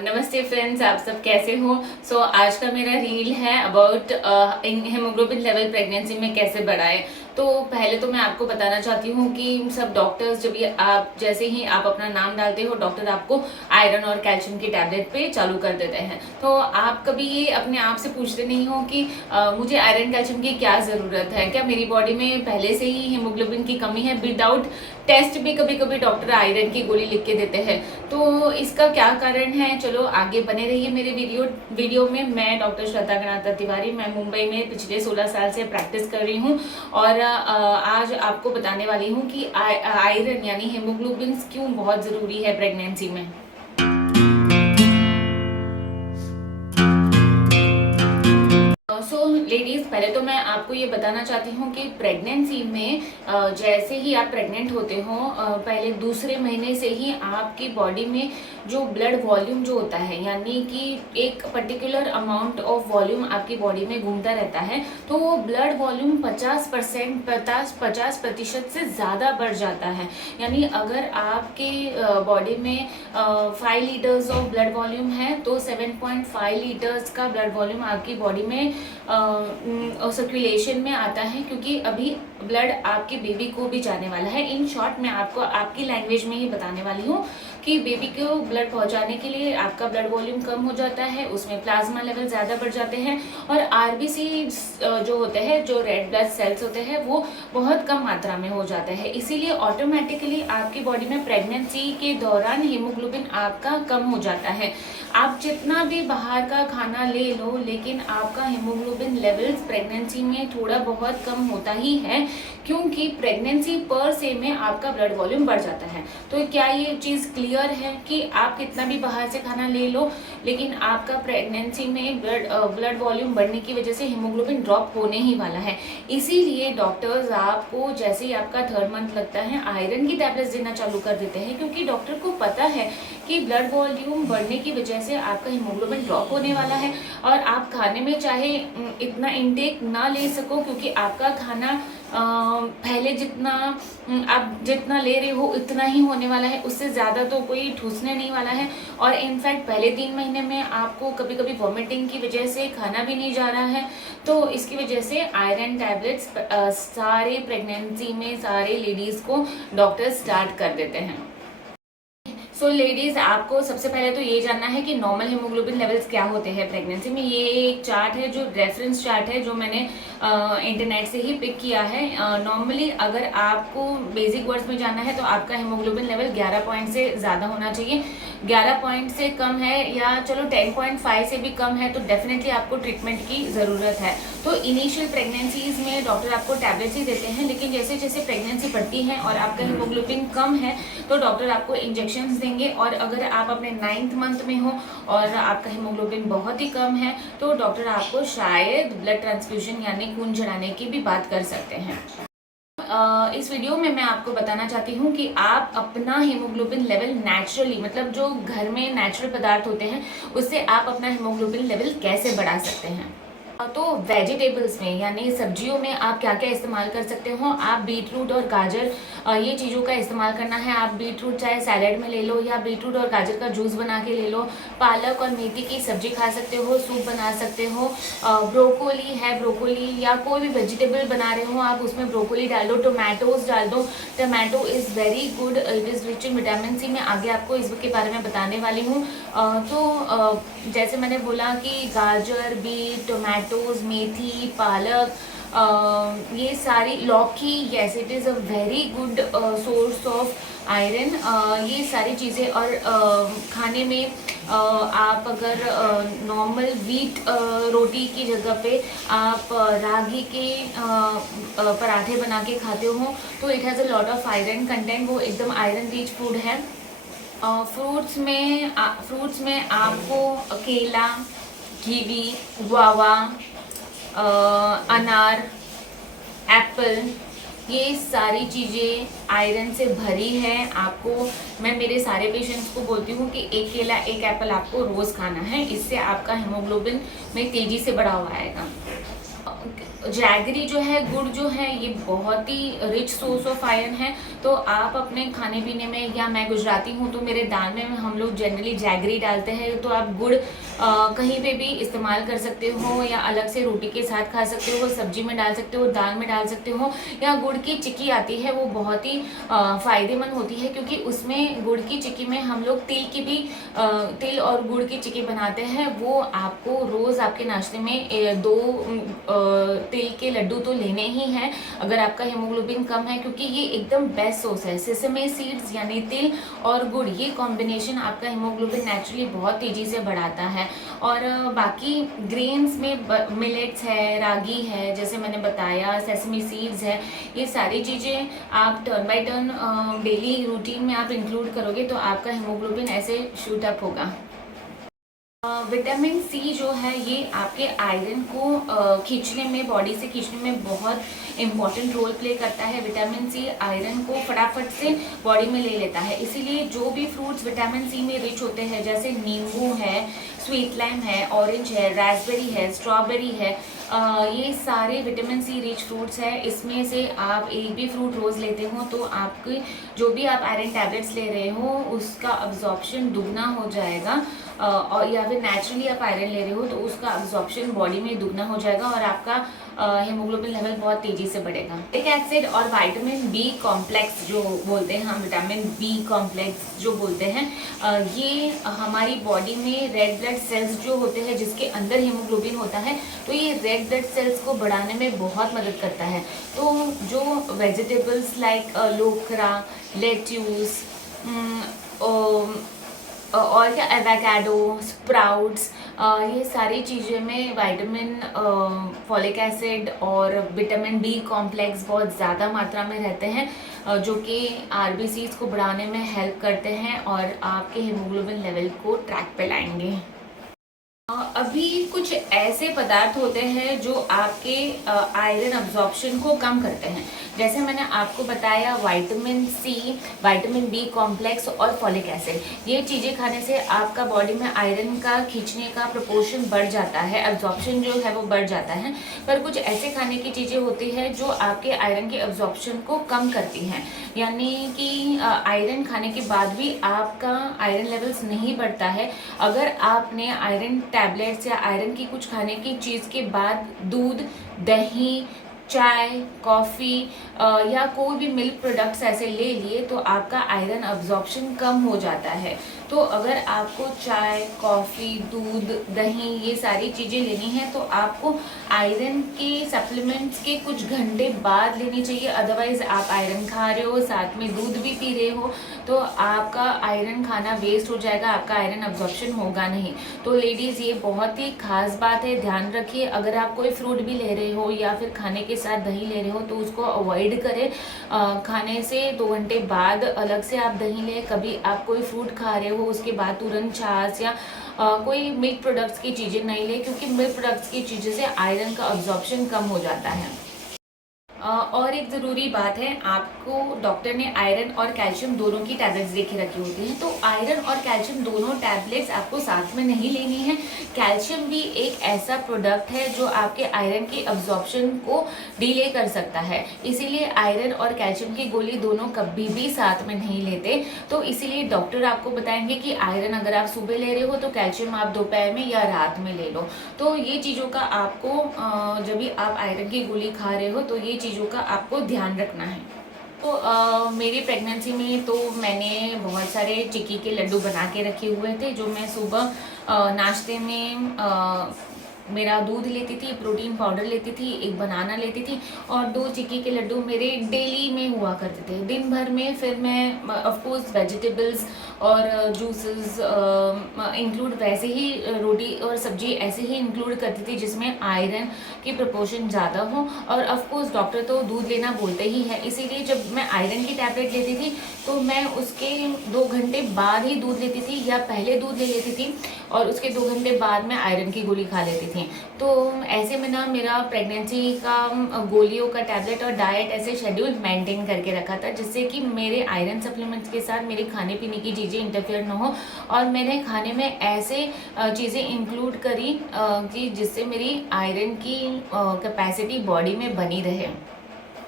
नमस्ते फ्रेंड्स, आप सब कैसे हो। आज का मेरा रील है अबाउट हेमोग्लोबिन लेवल प्रेगनेंसी में कैसे बढ़ाएं। तो पहले तो मैं आपको बताना चाहती हूँ कि सब डॉक्टर्स जब ये आप जैसे ही आप अपना नाम डालते हो, डॉक्टर आपको आयरन और कैल्शियम की टैबलेट पे चालू कर देते हैं। तो आप कभी ये अपने आप से पूछते नहीं हो कि मुझे आयरन कैल्शियम की क्या ज़रूरत है, क्या मेरी बॉडी में पहले से ही हेमोग्लोबिन की कमी है। विदाउट टेस्ट भी कभी कभी डॉक्टर आयरन की गोली लिख के देते हैं। तो इसका क्या कारण है, चलो आगे बने रहिए मेरे वीडियो में। मैं डॉक्टर श्रद्धा गणाता तिवारी, मैं मुंबई में पिछले 16 साल से प्रैक्टिस कर रही हूँ और आज आपको बताने वाली हूँ कि आयरन यानी हेमोग्लोबिन क्यों बहुत ज़रूरी है प्रेगनेंसी में। लेडीज़, पहले तो मैं आपको ये बताना चाहती हूँ कि प्रेगनेंसी में जैसे ही आप प्रेग्नेंट होते हो, पहले दूसरे महीने से ही आपकी बॉडी में जो ब्लड वॉल्यूम जो होता है, यानी कि एक पर्टिकुलर अमाउंट ऑफ वॉल्यूम आपकी बॉडी में घूमता रहता है, तो वो ब्लड वॉल्यूम 50% से ज़्यादा बढ़ जाता है। यानी अगर आपके बॉडी में 5 लीटर्स ऑफ ब्लड वॉल्यूम है तो 7.5 लीटर्स का ब्लड वॉल्यूम आपकी बॉडी में सर्कुलेशन में आता है, क्योंकि अभी ब्लड आपके बेबी को भी जाने वाला है। इन शॉर्ट मैं आपको आपकी लैंग्वेज में ही बताने वाली हूँ कि बेबी को ब्लड पहुंचाने के लिए आपका ब्लड वॉल्यूम कम हो जाता है, उसमें प्लाज्मा लेवल ज़्यादा बढ़ जाते हैं और आरबीसी जो होते हैं, जो रेड ब्लड सेल्स होते हैं, वो बहुत कम मात्रा में हो जाता है। इसीलिए ऑटोमेटिकली आपकी बॉडी में प्रेगनेंसी के दौरान हीमोग्लोबिन आपका कम हो जाता है। आप जितना भी बाहर का खाना ले लो, लेकिन आपका हीमोग्लोबिन लेवल्स प्रेगनेंसी में थोड़ा बहुत कम होता ही है, क्योंकि प्रेगनेंसी पर से में आपका ब्लड वॉल्यूम बढ़ जाता है। तो क्या ये चीज़ क्लियर है कि आप कितना भी बाहर से खाना ले लो, लेकिन आपका प्रेगनेंसी में ब्लड वॉल्यूम बढ़ने की वजह से हीमोग्लोबिन ड्रॉप होने ही वाला है। इसीलिए डॉक्टर्स आपको जैसे ही आपका 3rd मंथ लगता है आयरन की टैबलेट्स देना चालू कर देते हैं, क्योंकि डॉक्टर को पता है कि ब्लड वॉल्यूम बढ़ने की वजह से आपका हीमोग्लोबिन ड्रॉप होने वाला है और आप खाने में चाहे इतना इनटेक ना ले सको, क्योंकि आपका खाना पहले आप जितना ले रहे हो उतना ही होने वाला है, उससे ज़्यादा तो कोई ठूसने नहीं वाला है। और इनफैक्ट पहले 3 महीने में आपको कभी कभी वॉमिटिंग की वजह से खाना भी नहीं जा रहा है। तो इसकी वजह से आयरन टैबलेट्स सारे प्रेगनेंसी में सारे लेडीज़ को डॉक्टर स्टार्ट कर देते हैं। लेडीज़, आपको सबसे पहले तो ये जानना है कि नॉर्मल हीमोग्लोबिन लेवल्स क्या होते हैं प्रेगनेंसी में। ये एक चार्ट है, जो रेफरेंस चार्ट है, जो मैंने इंटरनेट से ही पिक किया है। नॉर्मली अगर आपको बेसिक वर्ड्स में जानना है तो आपका हीमोग्लोबिन लेवल 11 पॉइंट से ज़्यादा होना चाहिए। 11 पॉइंट से कम है या चलो 10.5 से भी कम है तो डेफिनेटली आपको ट्रीटमेंट की ज़रूरत है। तो इनिशियल प्रेगनेंसीज में डॉक्टर आपको टैबलेट्स ही देते हैं, लेकिन जैसे जैसे प्रेगनेंसी बढ़ती है और आपका हीमोग्लोबिन कम है तो डॉक्टर आपको इंजेक्शंस देंगे। और अगर आप अपने 9th मंथ में हो और आपका हीमोग्लोबिन बहुत ही कम है तो डॉक्टर आपको शायद ब्लड ट्रांसफ्यूजन यानी खून चढ़ाने की भी बात कर सकते हैं। इस वीडियो में मैं आपको बताना चाहती हूँ कि आप अपना हीमोग्लोबिन लेवल नेचुरली, मतलब जो घर में नेचुरल पदार्थ होते हैं उससे आप अपना हीमोग्लोबिन लेवल कैसे बढ़ा सकते हैं। तो वेजिटेबल्स में यानी सब्जियों में आप क्या क्या इस्तेमाल कर सकते हो। आप बीटरूट और गाजर, ये चीज़ों का इस्तेमाल करना है। आप बीटरूट चाहे सैलेड में ले लो या बीटरूट और गाजर का जूस बना के ले लो। पालक और मेथी की सब्जी खा सकते हो, सूप बना सकते हो। ब्रोकोली है, ब्रोकोली या कोई भी वेजिटेबल बना रहे हो आप, उसमें ब्रोकोली डाल दो, टोमेटोज डाल दो। Tomato is very good, it is rich in vitamin C. मैं आगे आपको इसके बारे में बताने वाली हूँ। जैसे मैंने बोला कि गाजर, बीट, टोमेटोज, मेथी, पालक, ये सारी, लौकी, yes it is a very good source of iron. ये सारी चीज़ें और खाने में आप अगर नॉर्मल वीट रोटी की जगह पे आप रागी के पराठे बना के खाते हो तो it has a lot of iron content, वो एकदम आयरन रिच फूड है। फ्रूट्स में आपको केला, कीवी, गुआवा, अनार, एप्पल, ये सारी चीज़ें आयरन से भरी है। आपको, मैं मेरे सारे पेशेंट्स को बोलती हूँ कि एक केला एक एप्पल आपको रोज़ खाना है, इससे आपका हीमोग्लोबिन में तेज़ी से बढ़ावा आएगा। जैगरी जो है, गुड़ जो है, ये बहुत ही रिच सोर्स ऑफ आयरन है। तो आप अपने खाने पीने में, या मैं गुजराती हूँ तो मेरे दाल में हम लोग जनरली जैगरी डालते हैं, तो आप गुड़ कहीं पे भी इस्तेमाल कर सकते हो, या अलग से रोटी के साथ खा सकते हो, सब्जी में डाल सकते हो, दाल में डाल सकते हो। या गुड़ की चिक्की आती है, वो बहुत ही फ़ायदेमंद होती है, क्योंकि उसमें गुड़ की चिक्की में हम लोग तिल की भी तिल और गुड़ की चिक्की बनाते हैं। वो आपको रोज़ आपके नाश्ते में 2 तिल के लड्डू तो लेने ही हैं अगर आपका हीमोग्लोबिन कम है, क्योंकि ये एकदम बेस्ट सोर्स है। सेसमे सीड्स यानी तिल और गुड़, ये कॉम्बिनेशन आपका हीमोग्लोबिन नेचुरली बहुत तेज़ी से बढ़ाता है। और बाकी ग्रेन्स में मिलेट्स है, रागी है, जैसे मैंने बताया, सेसमी सीड्स है, ये सारी चीज़ें आप turn by turn daily routine में आप इंक्लूड करोगे तो आपका हीमोग्लोबिन ऐसे शूट अप होगा। विटामिन सी जो है, ये आपके आयरन को खींचने में, बॉडी से खींचने में बहुत इम्पॉर्टेंट रोल प्ले करता है। विटामिन सी आयरन को फटाफट से बॉडी में ले लेता है, इसीलिए जो भी फ्रूट्स विटामिन सी में रिच होते हैं, जैसे नींबू है, स्वीट लाइम है, ऑरेंज है, रास्पबेरी है, स्ट्रॉबेरी है, ये सारे विटामिन सी रिच फ्रूट्स है। इसमें से आप एक भी फ्रूट रोज़ लेते हो तो आपके जो भी आप आयरन टैबलेट्स ले रहे हो उसका अब्जॉर्प्शन दुगना हो जाएगा, और या फिर नेचुरली आप आयरन ले रहे हो तो उसका अब्जॉर्प्शन बॉडी में दुगना हो जाएगा और आपका हीमोग्लोबिन लेवल बहुत तेजी से बढ़ेगा। एक एसिड और विटामिन बी कॉम्प्लेक्स जो बोलते हैं हम, विटामिन बी कॉम्प्लेक्स जो बोलते हैं, ये हमारी बॉडी में रेड ब्लड सेल्स जो होते हैं जिसके अंदर हीमोग्लोबिन होता है, तो ये रेड ब्लड सेल्स को बढ़ाने में बहुत मदद करता है। तो जो वेजिटेबल्स लाइक लोकरा, लेट्यूस और क्या, एवोकाडो, स्प्राउट्स, ये सारी चीज़ें में विटामिन, फॉलिक एसिड और विटामिन बी कॉम्प्लेक्स बहुत ज़्यादा मात्रा में रहते हैं, जो कि आरबीसीज को बढ़ाने में हेल्प करते हैं और आपके हीमोग्लोबिन लेवल को ट्रैक पे लाएंगे। अभी कुछ ऐसे पदार्थ होते हैं जो आपके आयरन अब्जॉर्प्शन को कम करते हैं, जैसे मैंने आपको बताया vitamin C, vitamin B complex और फॉलिक एसिड। ये चीज़ें खाने से आपका बॉडी में आयरन का खींचने का प्रोपोर्शन बढ़ जाता है, अब्जॉर्प्शन जो है वो बढ़ जाता है। पर कुछ ऐसे खाने की चीज़ें होती है जो आपके आयरन के अब्जॉर्प्शन को कम करती हैं, यानी कि आयरन खाने के बाद भी आपका आयरन लेवल्स नहीं बढ़ता है। अगर आपने आयरन टैबलेट्स या आयरन की कुछ खाने की चीज़ के बाद दूध, दही, चाय, कॉफ़ी या कोई भी मिल्क प्रोडक्ट्स ऐसे ले लिए तो आपका आयरन अब्जॉर्प्शन कम हो जाता है। तो अगर आपको चाय, कॉफ़ी, दूध, दही, ये सारी चीज़ें लेनी है तो आपको आयरन के सप्लीमेंट्स के कुछ घंटे बाद लेनी चाहिए। अदरवाइज़ आप आयरन खा रहे हो, साथ में दूध भी पी रहे हो, तो आपका आयरन खाना वेस्ट हो जाएगा, आपका आयरन अब्जॉर्प्शन होगा नहीं। तो लेडीज़, ये बहुत ही खास बात है, ध्यान रखिए। अगर आप कोई फ्रूट भी ले रहे हो या फिर खाने के साथ दही ले रहे हो तो उसको अवॉइड करें। खाने से 2 घंटे बाद अलग से आप दही लें। कभी आप कोई फ्रूट खा रहे हो उसके बाद तुरंत छाछ या कोई मिल्क प्रोडक्ट्स की चीज़ें नहीं लें, क्योंकि मिल्क प्रोडक्ट्स की चीज़ों से आयरन का अब्जॉर्प्शन कम हो जाता है। और एक ज़रूरी बात है, आपको डॉक्टर ने आयरन और कैल्शियम दोनों की टैबलेट्स दे के रखी होती हैं, तो आयरन और कैल्शियम दोनों टैबलेट्स आपको साथ में नहीं लेनी है। कैल्शियम भी एक ऐसा प्रोडक्ट है जो आपके आयरन के अब्जॉर्प्शन को डिले कर सकता है, इसीलिए आयरन और कैल्शियम की गोली दोनों कभी भी साथ में नहीं लेते। तो इसीलिए डॉक्टर आपको बताएंगे कि आयरन अगर आप सुबह ले रहे हो तो कैल्शियम आप दोपहर में या रात में ले लो। तो ये चीज़ों का आपको जब भी आप आयरन की गोली खा रहे हो तो ये चीज़ों का आपको ध्यान रखना है। तो मेरी प्रेगनेंसी में तो मैंने बहुत सारे चिक्की के लड्डू बना के रखे हुए थे, जो मैं सुबह नाश्ते में मेरा दूध लेती थी, प्रोटीन पाउडर लेती थी, एक बनाना लेती थी और 2 चिक्की के लड्डू मेरे डेली में हुआ करते थे दिन भर में। फिर मैं ऑफकोर्स वेजिटेबल्स और जूसेस इंक्लूड वैसे ही, रोटी और सब्जी ऐसे ही इंक्लूड करती थी जिसमें आयरन की प्रोपोर्शन ज़्यादा हो। और ऑफकोर्स डॉक्टर तो दूध लेना बोलते ही है, इसीलिए जब मैं आयरन की टैबलेट लेती थी तो मैं उसके 2 घंटे बाद ही दूध लेती थी, या पहले दूध ले लेती थी और उसके 2 घंटे बाद मैं आयरन की गोली खा लेती थी। तो ऐसे में ना मेरा प्रेगनेंसी का गोलियों का टैबलेट और डाइट ऐसे शेड्यूल मेंटेन करके रखा था, जिससे कि मेरे आयरन सप्लीमेंट्स के साथ मेरे खाने पीने की चीज़ें चीज़ें इंटरफेयर ना हो। और मैंने खाने में ऐसे चीज़ें इंक्लूड करी कि जिससे मेरी आयरन की कैपेसिटी बॉडी में बनी रहे।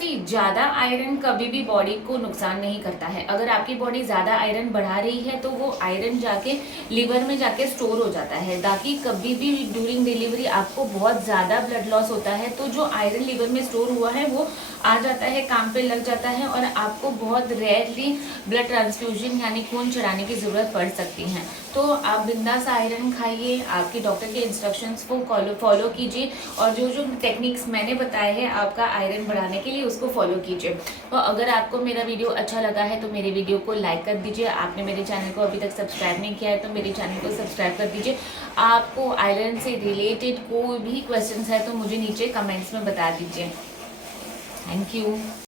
ज़्यादा आयरन कभी भी बॉडी को नुकसान नहीं करता है। अगर आपकी बॉडी ज़्यादा आयरन बढ़ा रही है तो वो आयरन जाके लिवर में जाके स्टोर हो जाता है, ताकि कभी भी ड्यूरिंग डिलीवरी आपको बहुत ज़्यादा ब्लड लॉस होता है तो जो आयरन लिवर में स्टोर हुआ है वो आ जाता है, काम पे लग जाता है और आपको बहुत रेयरली ब्लड ट्रांसफ्यूजन यानी खून चढ़ाने की ज़रूरत पड़ सकती है। तो आप बिंदास आयरन खाइए, आपके डॉक्टर के इंस्ट्रक्शंस को फॉलो कीजिए और जो जो टेक्निक्स मैंने बताए हैं आपका आयरन बढ़ाने के लिए उसको फॉलो कीजिए। तो अगर आपको मेरा वीडियो अच्छा लगा है तो मेरे वीडियो को लाइक कर दीजिए। आपने मेरे चैनल को अभी तक सब्सक्राइब नहीं किया है तो मेरे चैनल को सब्सक्राइब कर दीजिए। आपको आयरन से रिलेटेड कोई भी क्वेश्चन है तो मुझे नीचे कमेंट्स में बता दीजिए। Thank you.